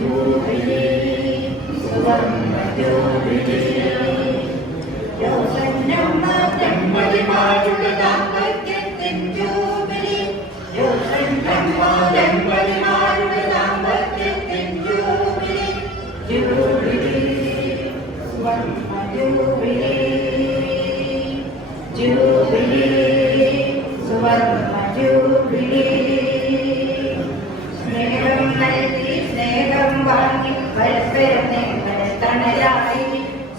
jubilee സുവർണ്ണ jubilee യോസന്നമ്മ ദമ്പതിമാരുടെ ദാമ്പത്യത്തിൻ jubilee യോസന്നമ്മ ദമ്പതിമാരുടെ ദാമ്പത്യത്തിൻ jubilee jubilee സുവർണ്ണ jubilee jubilee സുവർണ്ണ ജൂബിലി സ്നേഹം നൽകി സ്നേഹം വാങ്ങി പരസ്പരം നിങ്ങൾ തണലായി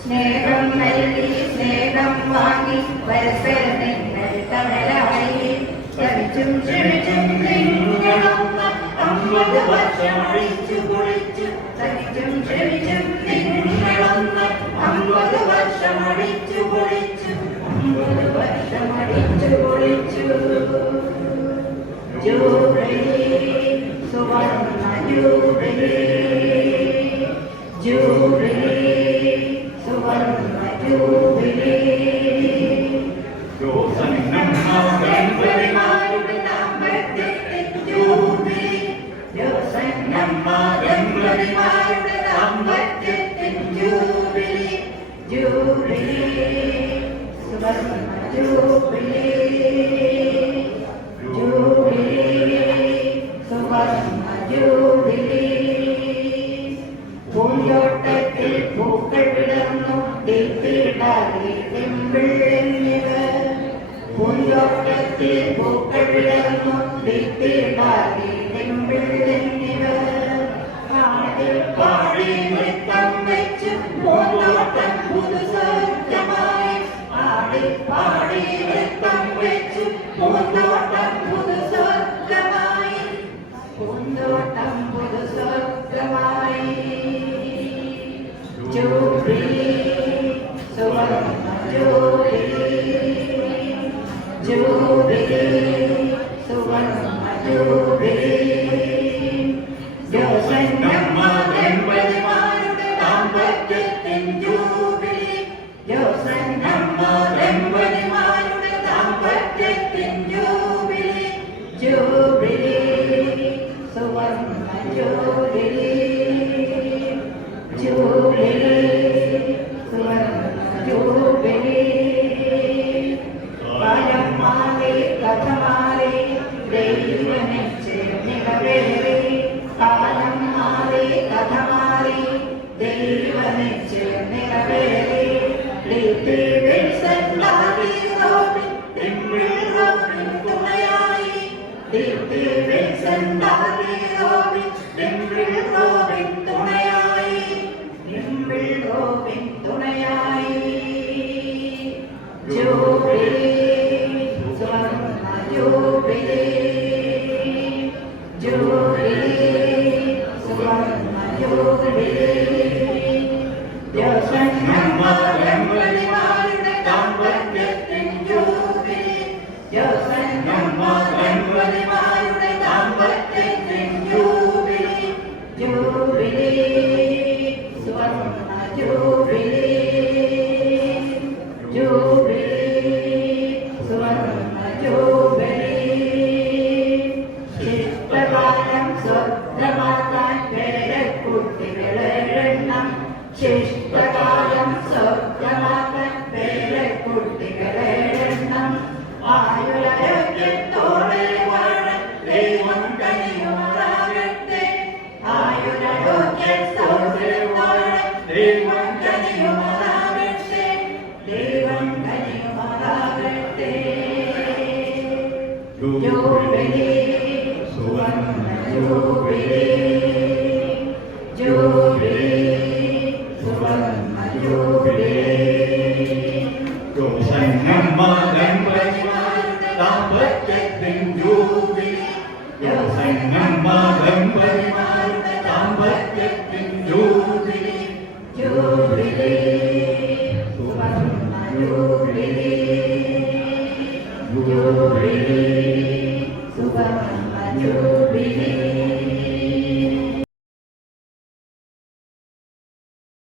സ്നേഹം നൽകി സ്നേഹം വാങ്ങി പരസ്പരം നിങ്ങൾ തണലായി സഹിച്ചും ക്ഷമിച്ചും നിങ്ങളൊന്ന് 50 വർഷം അടിച്ചു പൊളിച്ചു സഹിച്ചും ക്ഷമിച്ചും നിങ്ങളൊന്ന് 50 വർഷം അടിച്ചു പൊളിച്ചു 50 വർഷം അടിച്ചു പൊളിച്ചു ജൂബിലി സുവർണ്ണ ജൂബിലി ജൂബിലി സുവർണ്ണ ജൂബിലി ദമ്പതിമാരുടെ ദാമ്പത്യത്തിൻ ജൂബിലി യോസന്നമ്മ ദമ്പതിമാരുടെ ദാമ്പത്യത്തിൻ ജൂബിലി ജൂബിലി സുവർണ്ണ ജൂബിലി ജൂബിലി സുവർണ്ണ ജൂബിലി പൂന്തോട്ടത്തിൽ പൂക്കൾ വിടർന്നു തീർത്തിടാതെ തെമ്പിളങ്ങിയവർ പൂന്തോട്ടത്തിൽ പൂക്കൾ വിടർന്നു തീർത്തിടാതെ തെമ്പിളങ്ങിയവർ പാടി നൃത്തം വെച്ച് പൂന്തോട്ടം പുതുസ്വർഗമായി പാടി നൃത്തം വെച്ച് പൂന്തോട്ടം പുതുസ്വർഗമായി പൂന്തോട്ടം പുതുസ്വർഗമായി ജൂബിലി സുവർണ്ണ ജൂബിലി ജൂബിലി സുവർണ്ണ ജൂബിലി യോസന്നമ്മ ദമ്പതിമാരുടെ ദാമ്പത്യത്തിൻ ജൂബിലി യോസന്നമ്മ ദമ്പതിമാരുടെ ദാമ്പത്യത്തിൻ ജൂബിലി ജൂബിലി സുവർണ്ണ ജൂബിലി ജൂബിലി സുവർണ്ണ ജൂബിലി കാലം മാറി കഥ മാറി ദൈവമേ ചേർന്നിടവേറി കാലം മാറി കഥ മാറി ദൈവമേ ചേർന്നിടവേറി തുണയായി ജൂബിലി സുവർണ്ണ ജൂബിലി ജൂബിലി സുവർണ്ണ ജൂബിലി യോസന്നമ്മ ദമ്പതിമാരുടെ ദാമ്പത്യത്തിൻ ജൂബിലി യോസന്നമ്മ ദമ്പതിമാരുടെ ദാമ്പത്യത്തിൻ ജൂബിലി ജൂബിലി സുവർണ്ണ ജൂബിലി ജൂബിലി സുവർണ്ണ ജൂബിലി ശിഷ്ടകാലം സ്വർഗമാക്കാൻ പേരക്കുട്ടികളെണ്ണം ശിഷ്ടകാലം സ്വർഗമാക്കാൻ പേരക്കുട്ടികളെണ്ണം ആയുരാരോഗ്യത്തോടെ വാഴാൻ ദൈവം കനിയുമാറാകട്ടെ ആയുരാരോഗ്യത്തോടെ വാഴാൻ ദൈവം കനിയുമാറാകട്ടെ ദൈവം കനിയുമാറാകട്ടെ ജൂബിലി സുവർണ്ണ ജൂബിലി ജൂബിലി സുവർണ്ണ ജൂബിലി യോസന്നമ്മ ദമ്പതിമാരുടെ ദാമ്പത്യത്തിൻ ജൂബിലി യോസന്നമ്മ ദമ്പതിമാരുടെ ദാമ്പത്യത്തിൻ ജൂബിലി ജൂബിലി സുവർണ്ണ ജൂബിലി ജൂബിലി സുവർണ്ണ ജൂബിലി